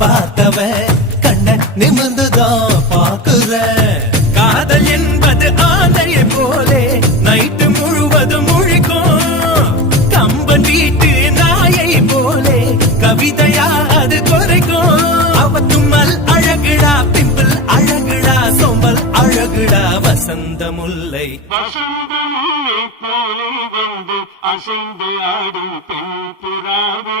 பார்த்தவன் கண்ண நிமிர்ந்துதான் பாக்குற. காதல் என்பது ஆந்தையை போலே நைட்டு முழுவதும் முழிக்கும். கம்பன் வீட்டு நாயை போலே கவிதையா அது குறைக்கும். அவ தும்மல் அழகுடா, பிம்பிள் அழகுடா, சோம்பல் அழகுடா, வசந்த முல்லை. அசைந்து ஆடும் பெண் புறாவே